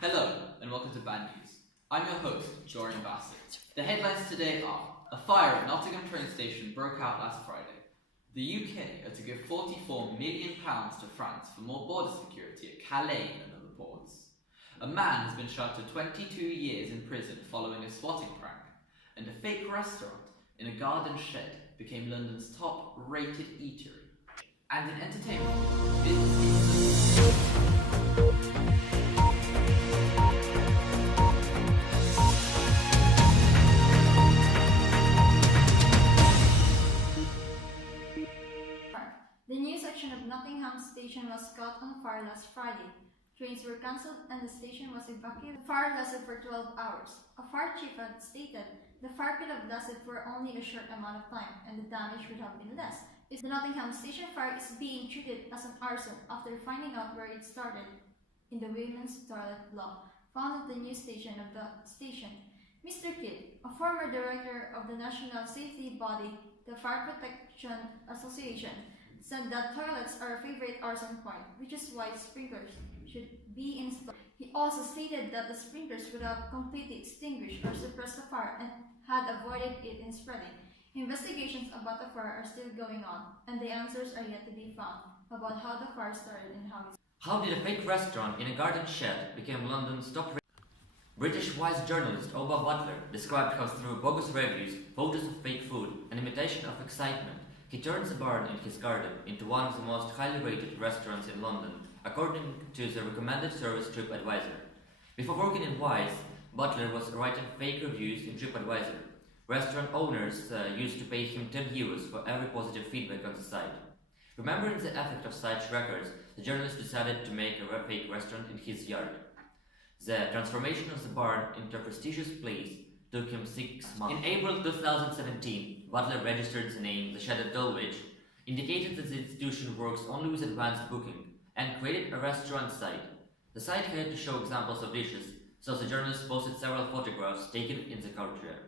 Hello and welcome to Bad News. I'm your host, Jorian Bassett. The headlines today are: a fire at Nottingham train station broke out last Friday. The UK are to give £44 million to France for more border security at Calais and other ports. A man has been shot to 22 years in prison following a swatting prank. And a fake restaurant in a garden shed became London's top-rated eatery. And in entertainment, The new section of Nottingham station was caught on fire last Friday. Trains were cancelled and the station was evacuated. The fire lasted for 12 hours. A fire chief had stated the fire could have lasted for only a short amount of time and the damage would have been less. The Nottingham station fire is being treated as an arson after finding out where it started in the women's toilet block found at the new station of the station. Mr. Kidd, a former director of the national safety body, the Fire Protection Association, said that toilets are a favorite arson point, which is why sprinklers should be installed. He also stated that the sprinklers would have completely extinguished or suppressed the fire and had avoided it in spreading. Investigations about the fire are still going on, and the answers are yet to be found about how the fire started and how it. How did a fake restaurant in a garden shed become London's top? British wise journalist Oba Butler described how through bogus reviews, photos of fake food, and imitation of excitement, he turns a barn in his garden into one of the most highly rated restaurants in London, according to the recommended service TripAdvisor. Before working in Wise, Butler was writing fake reviews in TripAdvisor. Restaurant owners used to pay him €10 for every positive feedback on the site. Remembering the effect of such records, the journalist decided to make a fake restaurant in his yard. The transformation of the barn into a prestigious place took him 6 months. In April 2017, Butler registered the name The Shed at Dulwich, indicated that the institution works only with advanced booking, and created a restaurant site. The site had to show examples of dishes, so the journalist posted several photographs taken in the courtyard.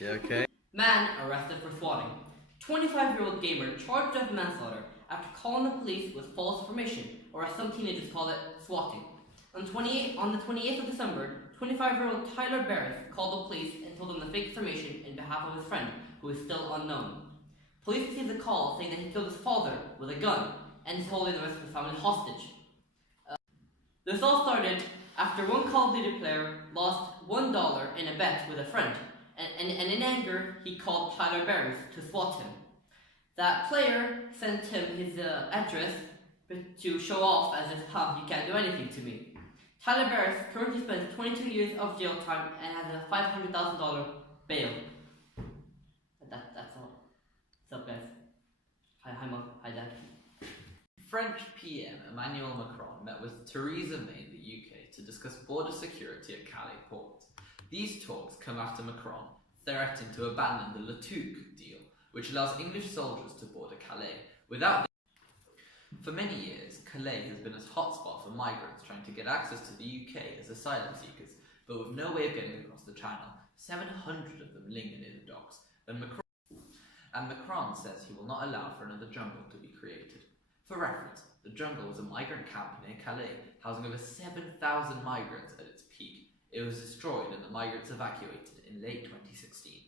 Yeah, okay. Man arrested for swatting. 25-year-old gamer charged with manslaughter after calling the police with false information, or as some teenagers call it, swatting. On the 28th of December, 25-year-old Tyler Barris called the police and told them the fake information in behalf of his friend, who is still unknown. Police received a call saying that he killed his father with a gun and is holding the rest of his family hostage. This all started after one Call of Duty player lost $1 in a bet with a friend, and in anger, he called Tyler Barris to swat him. That player sent him his address to show off as if, you can't do anything to me. Tyler Barris currently spends 22 years of jail time and has a $500,000 bail. That's all. What's up, guys? Hi, Mom. Hi, Dad. French PM Emmanuel Macron met with Theresa May in the UK to discuss border security at Calais port. These talks come after Macron threatened to abandon the Le Touque deal, which allows English soldiers to board Calais without. For many years, Calais has been a hotspot for migrants trying to get access to the UK as asylum seekers, but with no way of getting across the Channel. 700 of them linger near the docks, and Macron says he will not allow for another jungle to be created. For reference, the jungle was a migrant camp near Calais, housing over 7,000 migrants at its peak. It was destroyed and the migrants evacuated in late 2016.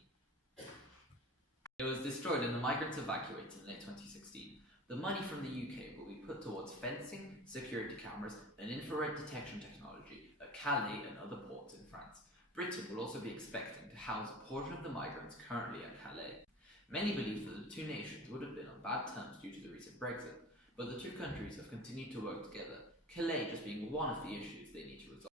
The money from the UK will be put towards fencing, security cameras, and infrared detection technology at Calais and other ports in France. Britain will also be expecting to house a portion of the migrants currently at Calais. Many believe that the two nations would have been on bad terms due to the recent Brexit, but the two countries have continued to work together, Calais just being one of the issues they need to resolve.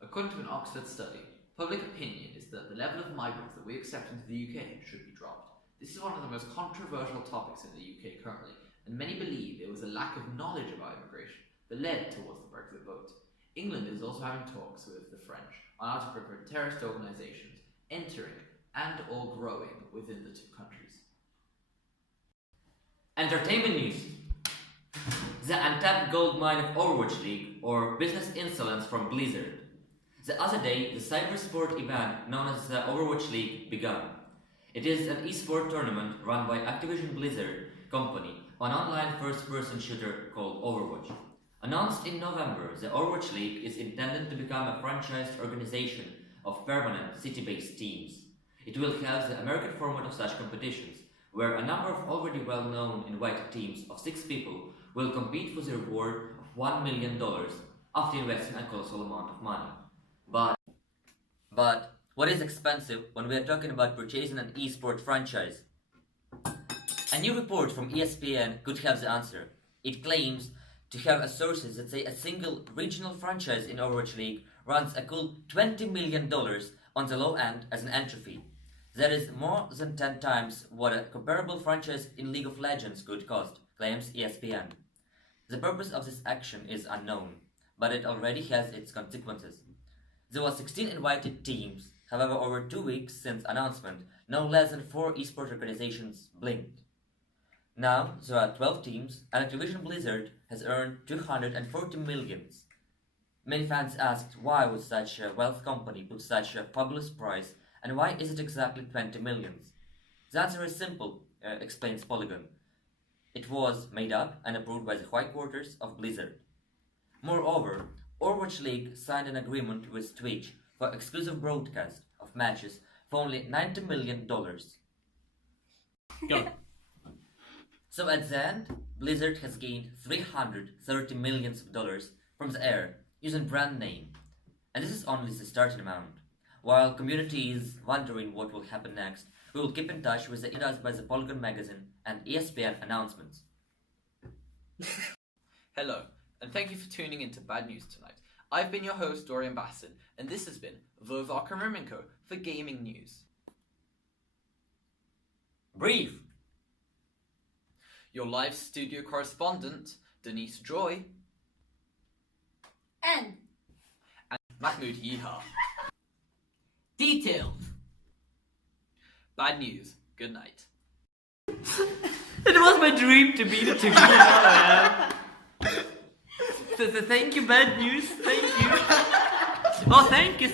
According to an Oxford study, public opinion is that the level of migrants that we accept into the UK should be dropped. This is one of the most controversial topics in the UK currently, and many believe it was a lack of knowledge about immigration that led towards the Brexit vote. England is also having talks with the French on how to prevent terrorist organisations entering and or growing within the two countries. Entertainment news. The untapped gold mine of Overwatch League, or business insolence from Blizzard. The other day, the cybersport event known as the Overwatch League began. It is an esport tournament run by Activision Blizzard company, an online first-person shooter called Overwatch. Announced in November, the Overwatch League is intended to become a franchised organization of permanent city-based teams. It will have the American format of such competitions, where a number of already well-known invited teams of 6 people will compete for the reward of $1 million after investing a colossal amount of money. But what is expensive when we are talking about purchasing an esports franchise? A new report from ESPN could have the answer. It claims to have sources that say a single regional franchise in Overwatch League runs a cool $20 million on the low end as an entry fee. That is more than 10 times what a comparable franchise in League of Legends could cost, claims ESPN. The purpose of this action is unknown, but it already has its consequences. There were 16 invited teams, however over 2 weeks since announcement, no less than 4 esports organizations blinked. Now there are 12 teams, and Activision Blizzard has earned $240 million. Many fans asked why would such a wealth company put such a fabulous price, and why is it exactly 20 million? The answer is simple, explains Polygon. It was made up and approved by the headquarters of Blizzard. Moreover, Overwatch League signed an agreement with Twitch for exclusive broadcast of matches for only $90 million. Go. So at the end, Blizzard has gained $330 million from the air using brand name. And this is only the starting amount. While community is wondering what will happen next, we will keep in touch with the insights by the Polygon magazine and ESPN announcements. Hello, and thank you for tuning in to Bad News tonight. I've been your host, Dorian Basson, and this has been Vovak Mirminko for Gaming News. Brief! Your live studio correspondent, Denise Joy, And Mahmoud Yeehaw. Details. Bad news. Good night. It was my dream to be the TV man. Thank you, Bad News. Thank you. Oh, thank you.